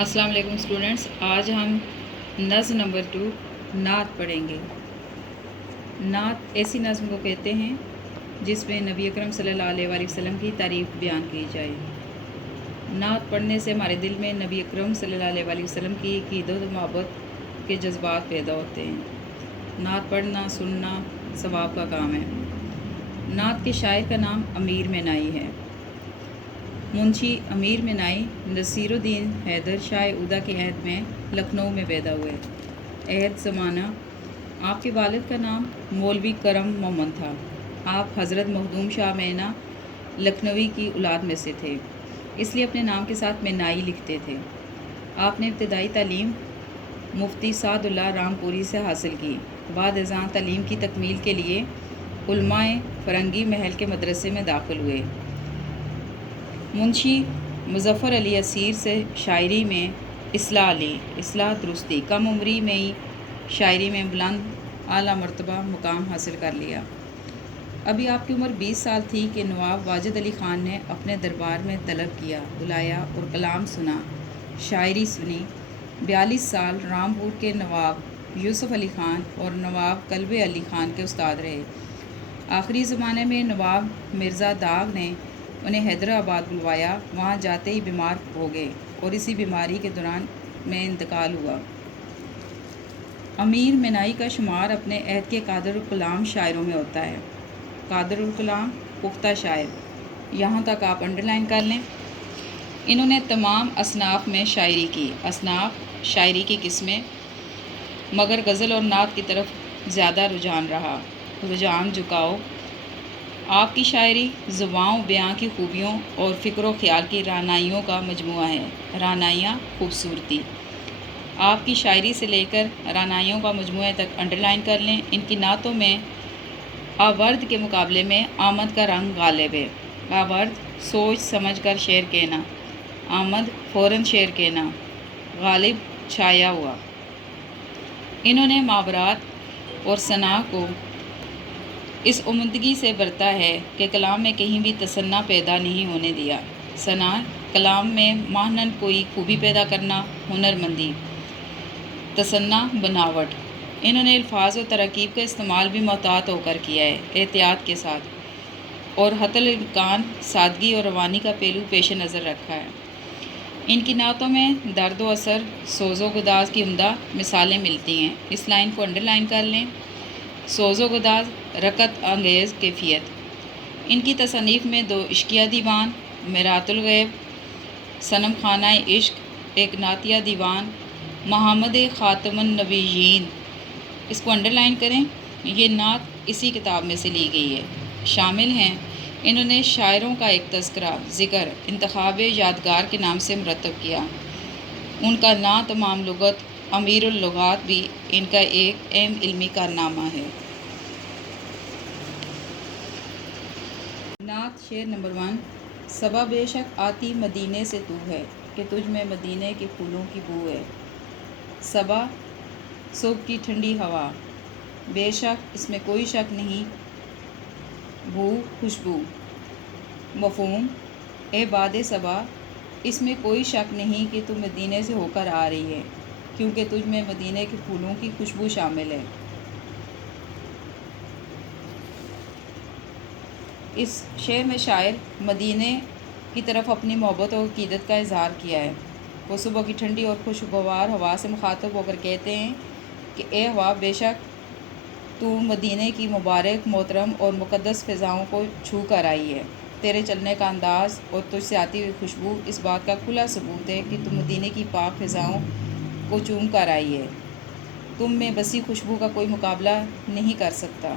السلام علیکم اسٹوڈنٹس، آج ہم نظم نمبر 2 نعت پڑھیں گے۔ نعت ایسی نظم کو کہتے ہیں جس میں نبی اکرم صلی اللہ علیہ وآلہ وسلم کی تعریف بیان کی جائے۔ نعت پڑھنے سے ہمارے دل میں نبی اکرم صلی اللہ علیہ وآلہ وسلم کی عقیدت و محبت کے جذبات پیدا ہوتے ہیں۔ نعت پڑھنا سننا ثواب کا کام ہے۔ نعت کے شاعر کا نام امیر مینائی ہے۔ منشی امیر مینائی نصیر الدین حیدر شاہ ادا کے عہد میں لکھنؤ میں پیدا ہوئے۔ عہد زمانہ آپ کے والد کا نام مولوی کرم محمد تھا۔ آپ حضرت مخدوم شاہ مینا لکھنوی کی اولاد میں سے تھے، اس لیے اپنے نام کے ساتھ مینائی لکھتے تھے۔ آپ نے ابتدائی تعلیم مفتی سعد اللہ رام پوری سے حاصل کی۔ بعد ازاں تعلیم کی تکمیل کے لیے علماء فرنگی محل کے مدرسے میں داخل ہوئے۔ منشی مظفر علی اسیر سے شاعری میں اصلاح درستی، کم عمری میں ہی شاعری میں بلند اعلیٰ مرتبہ مقام حاصل کر لیا۔ ابھی آپ کی عمر 20 سال تھی کہ نواب واجد علی خان نے اپنے دربار میں طلب کیا، بلایا اور کلام سنا، شاعری سنی۔ 42 سال رامپور کے نواب یوسف علی خان اور نواب کلب علی خان کے استاد رہے۔ آخری زمانے میں نواب مرزا داغ نے انہیں حیدرآباد بلوایا، وہاں جاتے ہی بیمار ہو گئے اور اسی بیماری کے دوران میں انتقال ہوا۔ امیر مینائی کا شمار اپنے عہد کے قادر الکلام شاعروں میں ہوتا ہے۔ قادر الکلام پختہ شاعر، یہاں تک آپ انڈرلائن کر لیں۔ انہوں نے تمام اصناف میں شاعری کی۔ اصناف شاعری کی قسمیں، مگر غزل اور نعت کی طرف زیادہ رجحان جھکاؤ۔ آپ کی شاعری زبان و بیان کی خوبیوں اور فکر و خیال کی رعنائیوں کا مجموعہ ہے۔ رعنائیاں خوبصورتی، آپ کی شاعری سے لے کر رعنائیوں کا مجموعہ تک انڈرلائن کر لیں۔ ان کی نعتوں میں آورد کے مقابلے میں آمد کا رنگ غالب ہے۔ آورد سوچ سمجھ کر شعر کہنا، آمد فوراً شعر کہنا، غالب چھایا ہوا۔ انہوں نے معبرات اور ثنا کو اس عمدگی سے برتا ہے کہ کلام میں کہیں بھی تصنع پیدا نہیں ہونے دیا۔ ثنا کلام میں مانند کوئی خوبی پیدا کرنا، ہنر مندی۔ تصنع بناوٹ۔ انہوں نے الفاظ و تراکیب کا استعمال بھی محتاط ہو کر کیا ہے، احتیاط کے ساتھ، اور حتی الامکان سادگی اور روانی کا پہلو پیش نظر رکھا ہے۔ ان کی نعتوں میں درد و اثر، سوز و گداز کی عمدہ مثالیں ملتی ہیں۔ اس لائن کو انڈرلائن کر لیں۔ سوز و گداز، رقت انگیز کیفیت۔ ان کی تصانیف میں 2 عشقیہ دیوان، میرات الغیب، صنم خانہ عشق، ایک نعتیہ دیوان، محمد خاتم النبیین، اس کو انڈرلائن کریں۔ یہ نعت اسی کتاب میں سے لی گئی ہے۔ شامل ہیں، انہوں نے شاعروں کا ایک تذکرہ، ذکر، انتخاب یادگار کے نام سے مرتب کیا۔ ان کا نعت تمام لغت، امیر اللغات بھی ان کا ایک اہم علمی کارنامہ ہے۔ نعت شعر نمبر 1۔ صبا بے شک آتی مدینے سے تو ہے، کہ تجھ میں مدینے کے پھولوں کی بو ہے۔ صبا، صبح کی ٹھنڈی ہوا، بے شک اس میں کوئی شک نہیں، بو خوشبو۔ مفہوم: اے باد صبا، اس میں کوئی شک نہیں کہ تو مدینے سے ہو کر آ رہی ہے، کیونکہ تجھ میں مدینے کے پھولوں کی خوشبو شامل ہے۔ اس شعر میں شاعر مدینے کی طرف اپنی محبت اور عقیدت کا اظہار کیا ہے۔ وہ صبح کی ٹھنڈی اور خوشگوار ہوا سے مخاطب ہو کر کہتے ہیں کہ اے ہوا، بے شک تو مدینے کی مبارک، محترم اور مقدس فضاؤں کو چھو کر آئی ہے۔ تیرے چلنے کا انداز اور تجھ سے آتی ہوئی خوشبو اس بات کا کھلا ثبوت ہے کہ تم مدینے کی پاک فضاؤں کو چوم کر آئی ہے۔ تم میں بسی خوشبو کا کوئی مقابلہ نہیں کر سکتا۔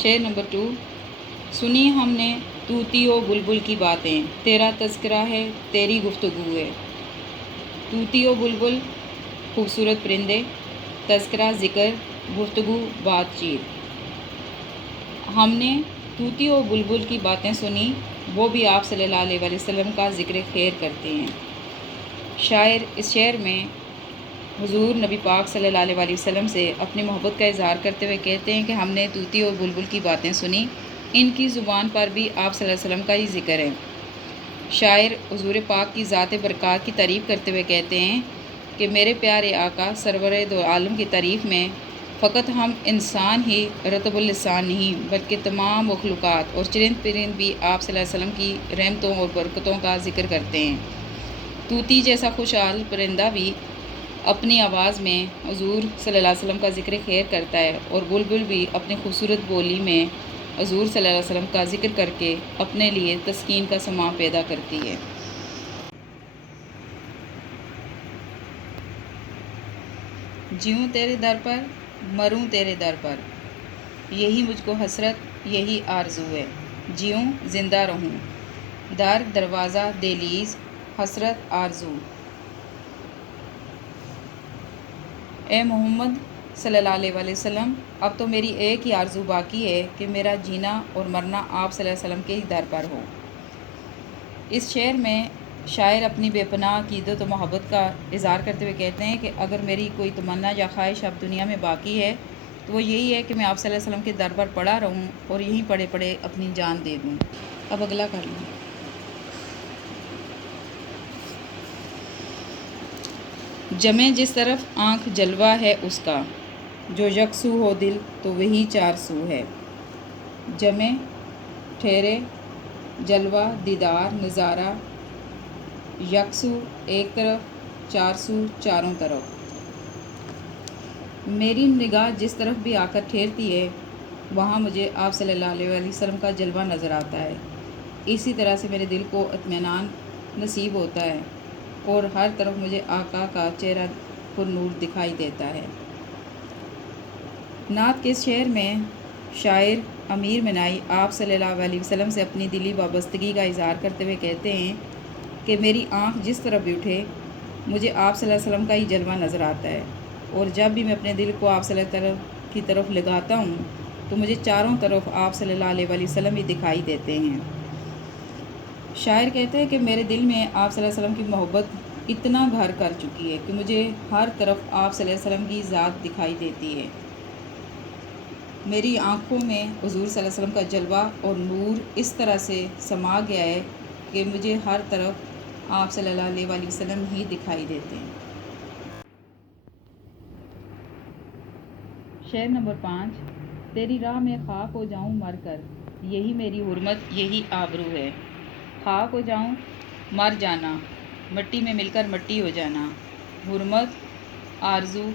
شعر نمبر 2۔ سنی ہم نے طوطی و بلبل کی باتیں، تیرا تذکرہ ہے تیری گفتگو ہے۔ طوطی و بلبل خوبصورت پرندے، تذکرہ ذکر، گفتگو بات چیت۔ ہم نے طوطی و بلبل کی باتیں سنی، وہ بھی آپ صلی اللہ علیہ وآلہ وسلم کا ذکر خیر کرتے ہیں۔ شاعر اس شعر میں حضور نبی پاک صلی اللہ علیہ وآلہ وسلم سے اپنی محبت کا اظہار کرتے ہوئے کہتے ہیں کہ ہم نے طوطی اور بلبل کی باتیں سنی، ان کی زبان پر بھی آپ صلی اللہ علیہ وسلم کا ہی ذکر ہے۔ شاعر حضور پاک کی ذات برکات کی تعریف کرتے ہوئے کہتے ہیں کہ میرے پیارے آقا سرور دو عالم کی تعریف میں فقط ہم انسان ہی رطب اللسان نہیں بلکہ تمام مخلوقات اور چرند پرند بھی آپ صلی اللہ علیہ وسلم کی رحمتوں اور برکتوں کا ذکر کرتے ہیں۔ طوطی جیسا خوشحال پرندہ بھی اپنی آواز میں حضور صلی اللہ علیہ وسلم کا ذکر خیر کرتا ہے، اور بلبل بھی اپنی خوبصورت بولی میں حضور صلی اللہ علیہ وسلم کا ذکر کر کے اپنے لیے تسکین کا سماں پیدا کرتی ہے۔ جیوں تیرے در پر، مروں تیرے در پر، یہی مجھ کو حسرت یہی آرزو ہے، جیوں زندہ رہوں، در دروازہ دہلیز حسرت آرزو۔ اے محمد صلی اللہ علیہ وآلہ وسلم، اب تو میری ایک ہی آرزو باقی ہے کہ میرا جینا اور مرنا آپ صلی اللہ علیہ وسلم کے ہی در پر ہو۔ اس شعر میں شاعر اپنی بے پناہ عقیدت و محبت کا اظہار کرتے ہوئے کہتے ہیں کہ اگر میری کوئی تمنا یا خواہش اب دنیا میں باقی ہے تو وہ یہی ہے کہ میں آپ صلی اللہ علیہ وسلم کے در پر پڑا رہوں اور یہیں پڑے پڑے اپنی جان دے دوں۔ اب اگلا کر لوں۔ جمے جس طرف آنکھ جلوہ ہے اس کا، جو یکسو ہو دل تو وہی چار سو ہے۔ جمے ٹھہرے، جلوہ دیدار نظارہ، یکسو ایک طرف، چار سو چاروں طرف۔ میری نگاہ جس طرف بھی آ کر ٹھہرتی ہے وہاں مجھے آپ صلی اللہ علیہ وآلہ وسلم کا جلوہ نظر آتا ہے۔ اسی طرح سے میرے دل کو اطمینان نصیب ہوتا ہے اور ہر طرف مجھے آقا کا چہرہ پر نور دکھائی دیتا ہے۔ نعت کے اس شعر میں شاعر امیر منائی آپ صلی اللہ علیہ وسلم سے اپنی دلی وابستگی کا اظہار کرتے ہوئے کہتے ہیں کہ میری آنکھ جس طرف بھی اٹھے مجھے آپ صلی اللہ علیہ وسلم کا ہی جلوہ نظر آتا ہے، اور جب بھی میں اپنے دل کو آپ صلی اللہ علیہ وسلم کی طرف لگاتا ہوں تو مجھے چاروں طرف آپ صلی اللہ علیہ وسلم ہی دکھائی دیتے ہیں۔ شاعر کہتے ہیں کہ میرے دل میں آپ صلی اللہ علیہ وسلم کی محبت اتنا گھر کر چکی ہے کہ مجھے ہر طرف آپ صلی اللہ علیہ وسلم کی ذات دکھائی دیتی ہے۔ میری آنکھوں میں حضور صلی اللہ علیہ وسلم کا جلوہ اور نور اس طرح سے سما گیا ہے کہ مجھے ہر طرف آپ صلی اللہ علیہ وآلہ وسلم ہی دکھائی دیتے ہیں۔ شعر نمبر 5۔ تیری راہ میں خاک ہو جاؤں مر کر، یہی میری حرمت یہی آبرو ہے۔ خاک ہو جاؤں، مر جانا، مٹی میں مل کر مٹی ہو جانا۔ حرمت، آرزو،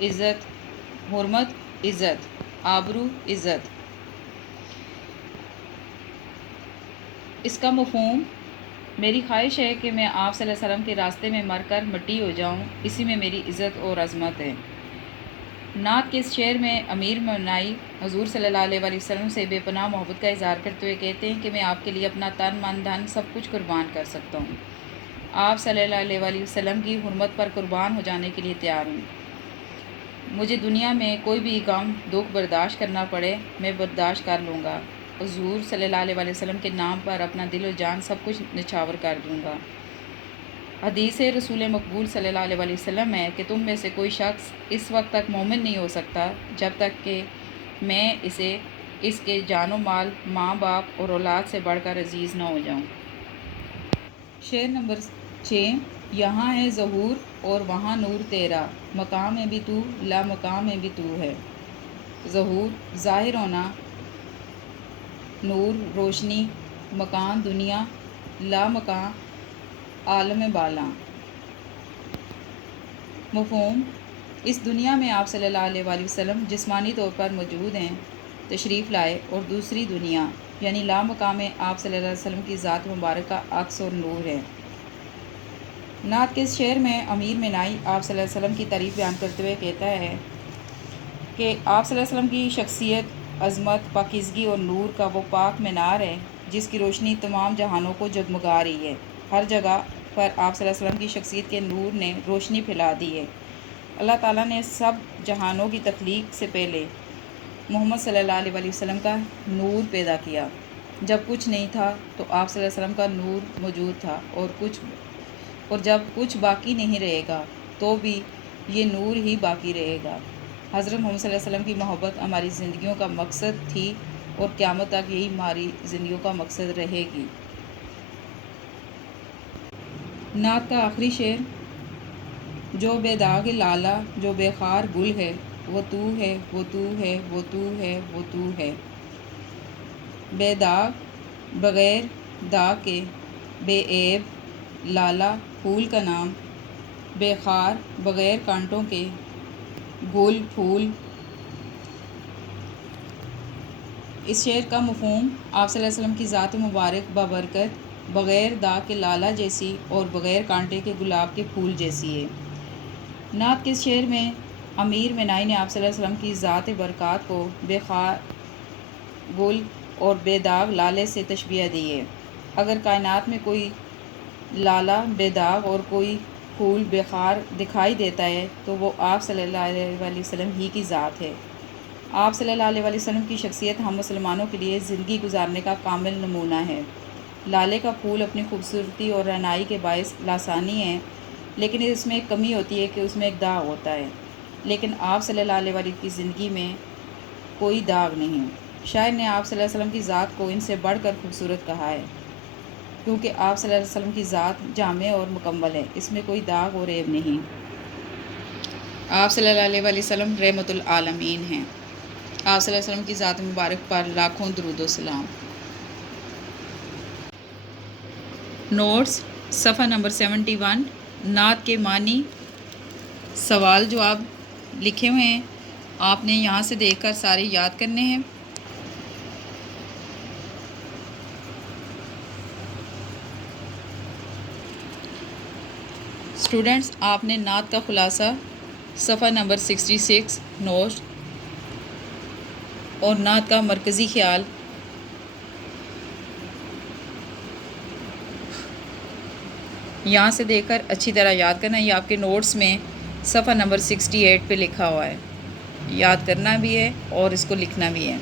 عزت، حرمت عزت، آبرو عزت۔ اس کا مفہوم، میری خواہش ہے کہ میں آپ صلی اللہ علیہ وسلم کے راستے میں مر کر مٹی ہو جاؤں، اسی میں میری عزت اور عظمت ہے۔ نعت کے اس شعر میں امیر منائی حضور صلی اللہ علیہ وآلہ وسلم سے بے پناہ محبت کا اظہار کرتے ہوئے کہتے ہیں کہ میں آپ کے لیے اپنا تن من دھن سب کچھ قربان کر سکتا ہوں۔ آپ صلی اللہ علیہ وآلہ وسلم کی حرمت پر قربان ہو جانے کے لیے تیار ہوں۔ مجھے دنیا میں کوئی بھی غم دکھ برداشت کرنا پڑے میں برداشت کر لوں گا۔ حضور صلی اللہ علیہ وآلہ وسلم کے نام پر اپنا دل و جان سب کچھ نچھاور کر دوں گا۔ حدیث رسول مقبول صلی اللہ علیہ وآلہ وسلم ہے کہ تم میں سے کوئی شخص اس وقت تک مومن نہیں ہو سکتا جب تک کہ میں اسے اس کے جان و مال، ماں باپ اور اولاد سے بڑھ کر عزیز نہ ہو جاؤں۔ شعر نمبر 6۔ یہاں ہے ظہور اور وہاں نور تیرا، مقام میں بھی تو لا مقام میں بھی تو ہے۔ ظہور، ظاہر ہونا، نور روشنی، مکان دنیا، لا مکان عالم بالا۔ مفہوم، اس دنیا میں آپ صلی اللہ علیہ وآلہ وسلم جسمانی طور پر موجود ہیں، تشریف لائے، اور دوسری دنیا یعنی لا مقام میں آپ صلی اللہ علیہ وسلم کی ذات مبارک کا عکس اور نور ہے۔ نعت کے اس شعر میں امیر منائی آپ صلی اللہ علیہ وسلم کی تعریف بیان کرتے ہوئے کہتا ہے کہ آپ صلی اللہ علیہ وسلم کی شخصیت، عظمت، پاکیزگی اور نور کا وہ پاک مینار ہے جس کی روشنی تمام جہانوں کو جگمگا رہی ہے۔ ہر جگہ پر آپ صلی اللہ علیہ وسلم کی شخصیت کے نور نے روشنی پھیلا دی ہے۔ اللہ تعالیٰ نے سب جہانوں کی تخلیق سے پہلے محمد صلی اللہ علیہ وآلہ وسلم کا نور پیدا کیا۔ جب کچھ نہیں تھا تو آپ صلی اللہ علیہ وسلم کا نور موجود تھا، اور جب کچھ باقی نہیں رہے گا تو بھی یہ نور ہی باقی رہے گا۔ حضرت محمد صلی اللہ علیہ وسلم کی محبت ہماری زندگیوں کا مقصد تھی اور قیامت تک یہی ہماری زندگیوں کا مقصد رہے گی۔ نعت کا آخری شعر، جو بے داغ لالا جو بے خار گل ہے، وہ تو ہے وہ تو ہے وہ تو ہے وہ تو ہے۔ بے داغ بغیر داغ کے، بے عیب لالا پھول کا نام، بے خار بغیر کانٹوں کے، گل پھول۔ اس شعر کا مفہوم آپ صلی اللہ علیہ وسلم کی ذات مبارک بابرکت، بغیر داغ کے لالا جیسی اور بغیر کانٹے کے گلاب کے پھول جیسی ہے۔ نعت کے شعر میں امیر مینائی نے آپ صلی اللہ علیہ وسلم کی ذات برکات کو بے خار گل اور بے داغ لالے سے تشبیہ دی ہے۔ اگر کائنات میں کوئی لالا بے داغ اور کوئی پھول بے خار دکھائی دیتا ہے تو وہ آپ صلی اللہ علیہ وسلم ہی کی ذات ہے۔ آپ صلی اللہ علیہ وسلم کی شخصیت ہم مسلمانوں کے لیے زندگی گزارنے کا کامل نمونہ ہے۔ لالے کا پھول اپنی خوبصورتی اور رعنائی کے باعث لاسانی ہے، لیکن اس میں ایک کمی ہوتی ہے کہ اس میں ایک داغ ہوتا ہے، لیکن آپ صلی اللہ علیہ وسلم کی زندگی میں کوئی داغ نہیں۔ شاعر نے آپ صلی اللہ علیہ وسلم کی ذات کو ان سے بڑھ کر خوبصورت کہا ہے، کیونکہ آپ صلی اللہ علیہ وسلم کی ذات جامع اور مکمل ہے، اس میں کوئی داغ اور عیب نہیں۔ آپ صلی اللہ علیہ وسلم رحمت العالمین ہیں۔ آپ صلی اللہ علیہ وسلم کی ذات مبارک پر لاکھوں درود و سلام۔ نوٹس صفحہ نمبر 71، نعت کے معنی سوال جواب لکھے ہوئے ہیں، آپ نے یہاں سے دیکھ کر سارے یاد کرنے ہیں۔ اسٹوڈنٹس، آپ نے نعت کا خلاصہ صفحہ نمبر 66 نوٹ اور نعت کا مرکزی خیال یہاں سے دیکھ کر اچھی طرح یاد کرنا ہے۔ یہ آپ کے نوٹس میں صفحہ نمبر 68 پہ لکھا ہوا ہے، یاد کرنا بھی ہے اور اس کو لکھنا بھی ہے۔